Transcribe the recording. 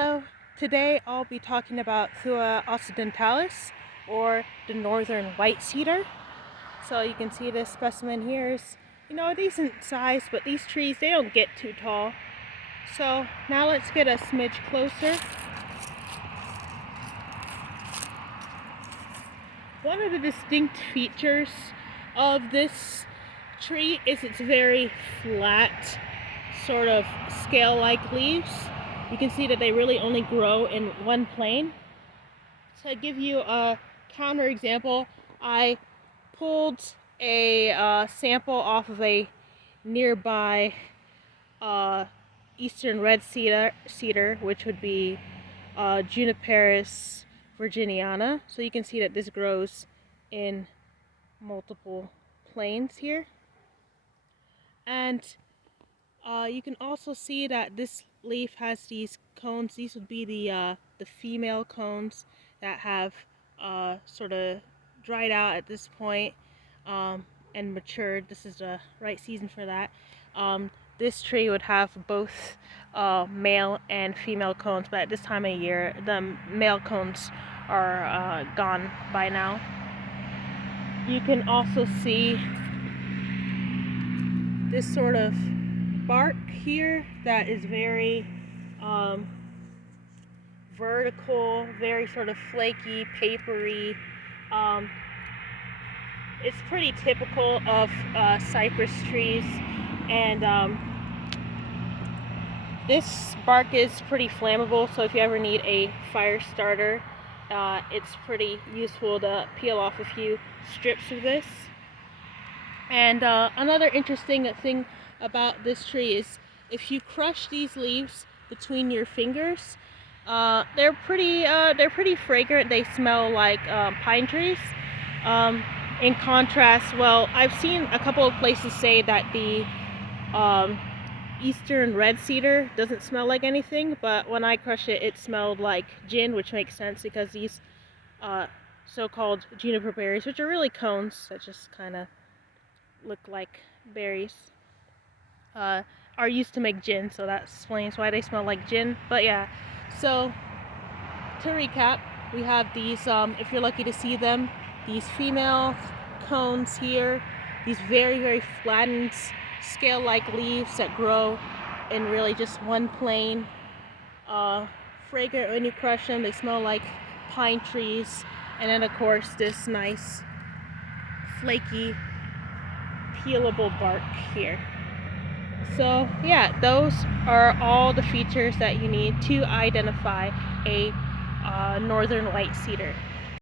Hello, today I'll be talking about Thuja occidentalis, or the northern white cedar. So you can see this specimen here is, a decent size, but these trees, they don't get too tall. So now let's get a smidge closer. One of the distinct features of this tree is its very flat, sort of scale-like leaves. You can see that they really only grow in one plane. To give you a counter example, I pulled a sample off of a nearby eastern red cedar, which would be Juniperus virginiana. So you can see that this grows in multiple planes here. And you can also see that this leaf has these cones. These would be the female cones that have sort of dried out at this point and matured. This is the right season for that. This tree would have both male and female cones, but at this time of year, the male cones are gone by now. You can also see this sort of bark here that is very vertical, very sort of flaky, papery. It's pretty typical of cypress trees, and this bark is pretty flammable, so if you ever need a fire starter, it's pretty useful to peel off a few strips of this. And another interesting thing about this tree is if you crush these leaves between your fingers, they're pretty fragrant. They smell like pine trees. In contrast, well, I've seen a couple of places say that the eastern red cedar doesn't smell like anything, but when I crushed it, it smelled like gin, which makes sense because these so-called juniper berries, which are really cones that just kind of look like berries, are used to make gin, so that explains why they smell like gin. But yeah, so to recap, we have these, if you're lucky to see them, these female cones here, these very flattened scale-like leaves that grow in really just one plane. Fragrant when you crush them, they smell like pine trees, and then of course this nice flaky peelable bark here. So yeah, those are all the features that you need to identify a northern white cedar.